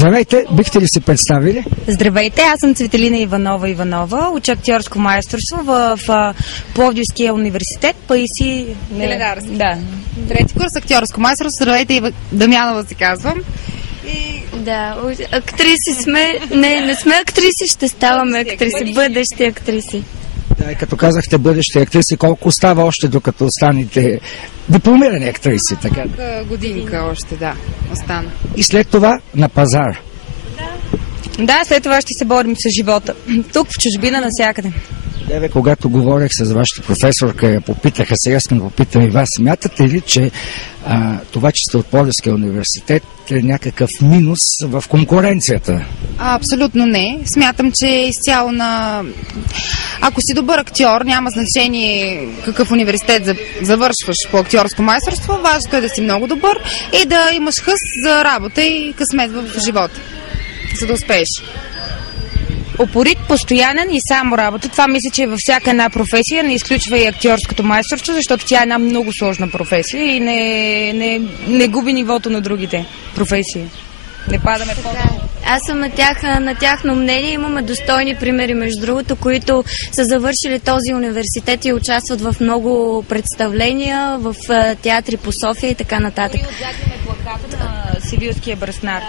Здравейте, бихте ли се представили? Здравейте, аз съм Цветелина Иванова. Уча актьорско майсторство в Пловдивския университет Паисий Миледарски. Да. Трети курс актьорско майсторство. Здравейте, Дамянова се казвам. Да, актриси сме. Не сме актриси, ще ставаме актриси, бъдещи актриси. Да, като казахте бъдещи актриси, колко остава още докато станете дипломирани актриси, така? Годинка още, да, остана. И след това на пазар. Да, след това ще се борим с живота. Тук в чужбина навсякъде. Деве, когато говорех с вашата професорка, я попитаха, сега искам да попитам и вас, смятате ли, че това, че сте от Пловдивския университет е някакъв минус в конкуренцията? Абсолютно не. Смятам, че изцяло ако си добър актьор, няма значение какъв университет завършваш по актьорско майсторство, важното е да си много добър и да имаш хъс за работа и късмет в живота, за да успееш. Упорит, постоянен и само работа. Това мисля, че във всяка една професия не изключва и актьорското майсторство, защото тя е една много сложна професия и не губи нивото на другите професии. Не падаме по. Аз съм на тяхно мнение. Имаме достойни примери, между другото, които са завършили този университет и участват в много представления, в театри по София и така нататък. Отзадваме плаката на Сивилския браснар.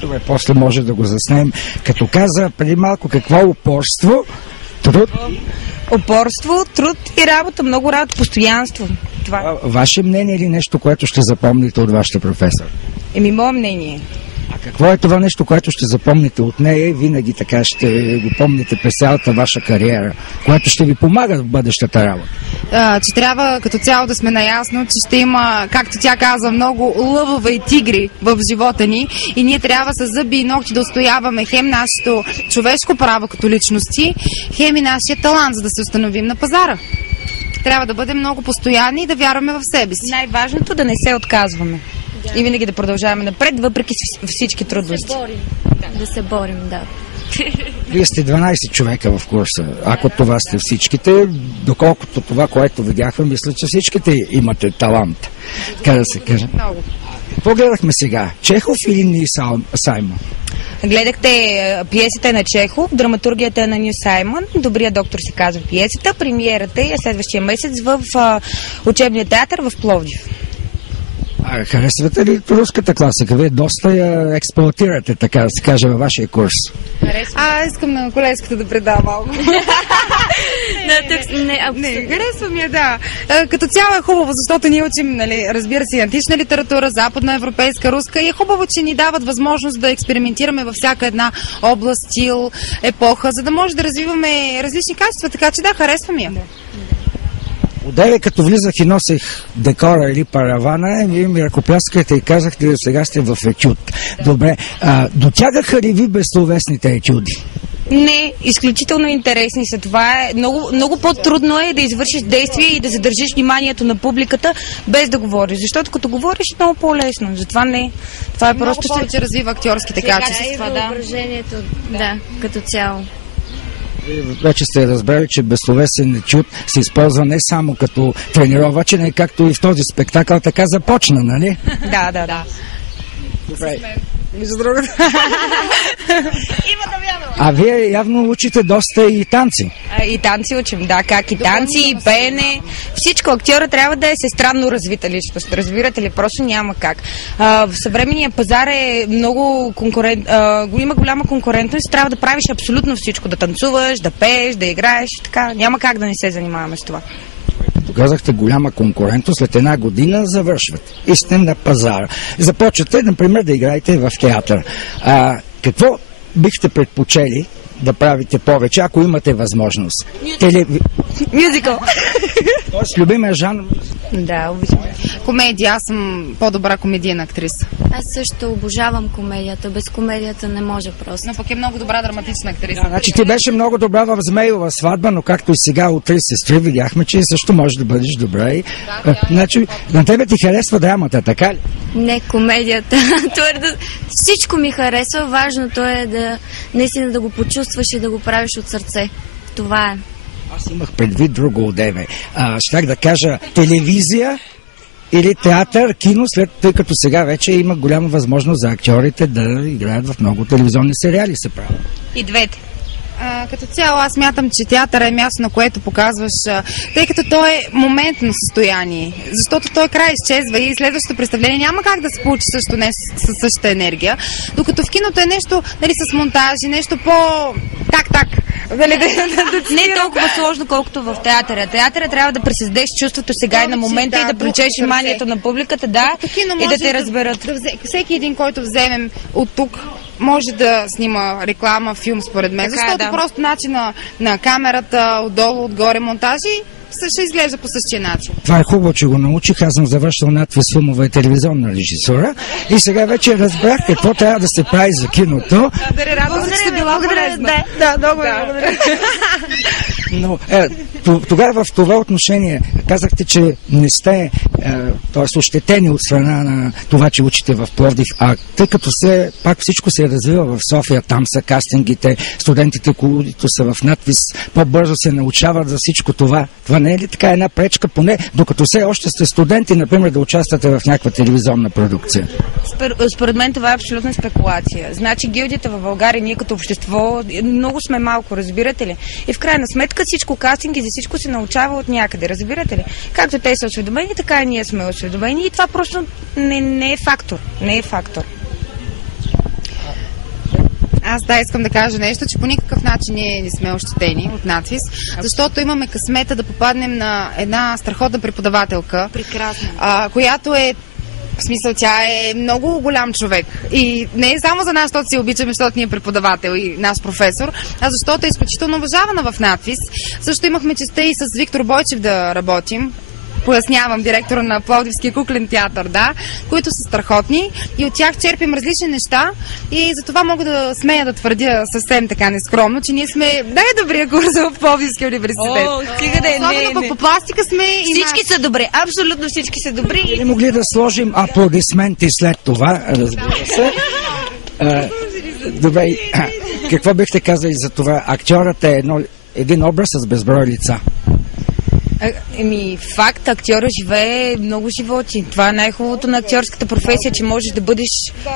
Добре, после може да го заснем. Като каза преди малко какво упорство, труд. Упорство, труд и работа, много работа, постоянство. Това. Ваше мнение или нещо, което ще запомните от вашата професор? Мое мнение. А какво е това нещо, което ще запомните от нея и винаги така ще го помните през цялата ваша кариера, което ще ви помага в бъдещата работа? Че трябва като цяло да сме наясно, че ще има, както тя каза, много лъвове и тигри в живота ни и ние трябва с зъби и ногти да устояваме хем нашето човешко право като личности, хем и нашия талант, за да се установим на пазара. Трябва да бъдем много постоянни и да вярваме в себе си. Най-важното да не се отказваме. И винаги да продължаваме напред, въпреки всички трудности. Да се борим, да. Вие сте 12 човека в курса. Ако това сте всичките, доколкото това, което видяхме, мисля, че всичките имате талант. Така да се каже. Много. Какво гледахме сега? Чехов или Нил Саймон? Гледахте пиесите на Чехов, драматургията на Нил Саймон, Добрият доктор се казва пиесата, премиерата е следващия месец в учебния театър в Пловдив. Харесвате ли руската класика? Вие доста я експлоатирате, така да се каже, във вашия курс. Искам на колежката да предам малко. Не, харесвам я, да. Като цяло е хубаво, защото ние учим, разбира се, антична литература, западна, европейска, руска и е хубаво, че ни дават възможност да експериментираме във всяка една област, стил, епоха, за да може да развиваме различни качества, така че да, харесвам я. Одеве, като влизах и носех декора или паравана, вие ми ръкопляскахте и казахте, сега сте в етюд. Добре, дотягаха ли ви безсловесните етюди? Не, изключително интересни са. Това е много по-трудно е да извършиш действие и да задържиш вниманието на публиката без да говориш. Защото като говориш е много по-лесно. Затова не. Това е много просто повече развива актьорските качества. Да, въображението, да, като цяло. Вече сте разбрали, че безсловесен етюд се използва не само като тренировачен, а както и в този спектакъл така започна, нали? Да. Добре. Между другото. А вие явно учите доста и танци. И танци учим, да, как и танци, и пеене. Всичко. Актьора трябва да е всестранно развита личност. Разбирате ли? Просто няма как. В съвременния пазар е много има голяма конкурентност. Трябва да правиш абсолютно всичко. Да танцуваш, да пееш, да играеш. Така. Няма как да не се занимаваме с това. Казахте голяма конкурентност, след една година завършвате. И сте на пазара. Започвате, например, да играете в театър. Какво бихте предпочели да правите повече, ако имате възможност? Мюзикъл. Тоест, любимия жанр? Да, обичам. Комедия. Аз съм по-добра комедийна актриса. Аз също обожавам комедията. Без комедията не може просто. Но пък е много добра драматична актриса. Да, значи ти беше много добра в Змейова сватба, но както и сега от Три сестри видяхме, че също можеш да бъдеш добра. И, значи, на тебе ти харесва драмата, така ли? Не, комедията. Всичко ми харесва. Важното е да наистина да го почувстваш и да го правиш от сърце. Това е. Аз имах предвид друго одеве. Щях да кажа телевизия или театър, кино, тъй като сега вече има голяма възможност за актьорите да играят в много телевизионни сериали, се прави. И двете. Като цяло аз мятам, че театъра е място, на което показваш, тъй като то е моментно състояние, защото той край изчезва и следващото представление няма как да се получи също нещо със същата енергия, докато в киното е нещо, нали, с монтажи, нещо по-так. Не е толкова сложно, колкото в театъра. Театъра трябва да пресъздадеш чувството сега и на момента и да привлечеш вниманието на публиката, и да те разберат. Всеки един, който вземем от тук, може да снима реклама, филм, според мен. Така, защото просто начина на камерата, отдолу, отгоре монтажи, ще изглежда по същия начин. Това е хубаво, че го научих. Аз съм завършил надпис филмова и телевизионна режисура и сега вече разбрах какво трябва да се прави за киното. Благодаря. Но тогава в това отношение казахте, че не сте ощетени от страна на това, че учите в Пловдив, а тъй като пак всичко се развива в София, там са кастингите, студентите, които са в надпис, по-бързо се научават за всичко това. Това не е ли така една пречка, поне докато все още сте студенти, например, да участвате в някаква телевизионна продукция? Според мен това е абсолютна спекулация. Значи гилдията в България, ние като общество, много сме малко, разбирате ли? И в крайна сметка всичко кастинги за всичко се научава от някъде, разбирате ли? Както те са осведомени, така и ние сме осведомени и това просто не е фактор. Не е фактор. Аз искам да кажа нещо, че по никакъв начин ние не сме ощетени от надпис, защото имаме късмета да попаднем на една страхотна преподавателка, която е, в смисъл, тя е много голям човек. И не е само за нас, защото си обичаме, защото ни е преподавател и наш професор, а защото е изключително уважавана в надпис. Също имахме честа и с Виктор Бойчев да работим. Пояснявам, директора на Пловдивския куклен театър, които са страхотни и от тях черпим различни неща и за това мога да смея да твърдя съвсем така нескромно, че ние сме най-добрия курс в Пловдивския университет. Особено пък по пластика сме всички са добри, абсолютно всички са добри. Или могли да сложим аплодисменти след това, разбира се. Добре, какво бихте казали за това? Актьорът е един образ с безброй лица. Факт, актьора живее много животи. Това е най-хубавото на актьорската професия, че можеш да бъдеш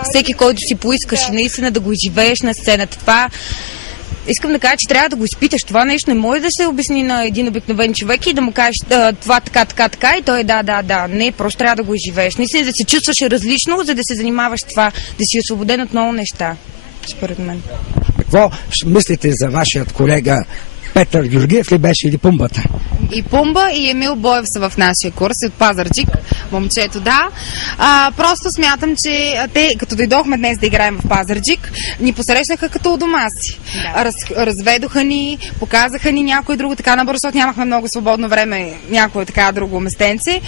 всеки, който си поискаш и наистина да го изживееш на сцената. Това искам да кажа, че трябва да го изпиташ. Това нещо не може да се обясни на един обикновен човек и да му кажеш това така и той да. Не, просто трябва да го изживееш. Наистина да се чувстваш различно, за да се занимаваш това, да си освободен от много неща, според мен. Какво мислите за вашият колега Петър Георгиев ли беше или Пумбата? И Пумба, и Емил Боев са в нашия курс от Пазарджик, момчето, просто смятам, че те, като дойдохме днес да играем в Пазарджик, ни посрещнаха като у дома си. Разведоха ни, показаха ни някой друго, така набързо, защото нямахме много свободно време, някое така друго местенце.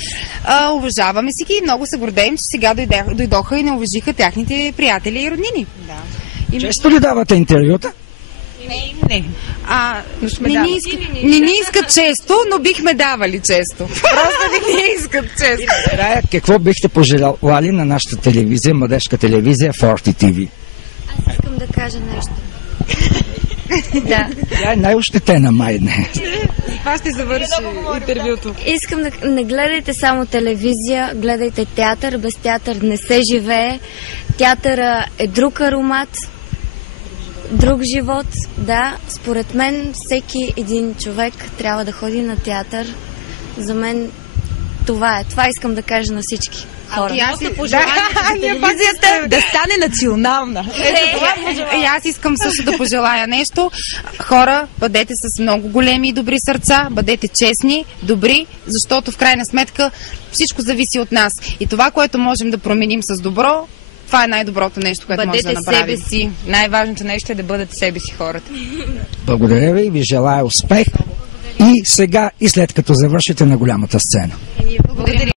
Уважаваме си ги и много се гордеем, че сега дойдоха и не уважиха тяхните приятели и роднини. Често ли давате интервюта? Не. Не ни искат често, но бихме давали често. Просто не ни искат често. Какво бихте пожелали на нашата телевизия, младежка телевизия Forti TV? Аз искам да кажа нещо. Тя е най-ощетена май днес. Това ще завърши интервюто. Искам да не гледайте само телевизия, гледайте театър. Без театър не се живее. Театъра е друг аромат, друг живот. Според мен всеки един човек трябва да ходи на театър. За мен това е. Това искам да кажа на всички хора. Телевизията да стане национална. И аз искам също да пожелая нещо. Хора, бъдете с много големи и добри сърца, бъдете честни, добри, защото в крайна сметка всичко зависи от нас. И това, което можем да променим с добро, това е най-доброто нещо, което може да направим. Бъдете себе си. Най-важното нещо е да бъдете себе си хората. Благодаря ви и ви желая успех. И сега, и след като завършите на голямата сцена. Благодаря.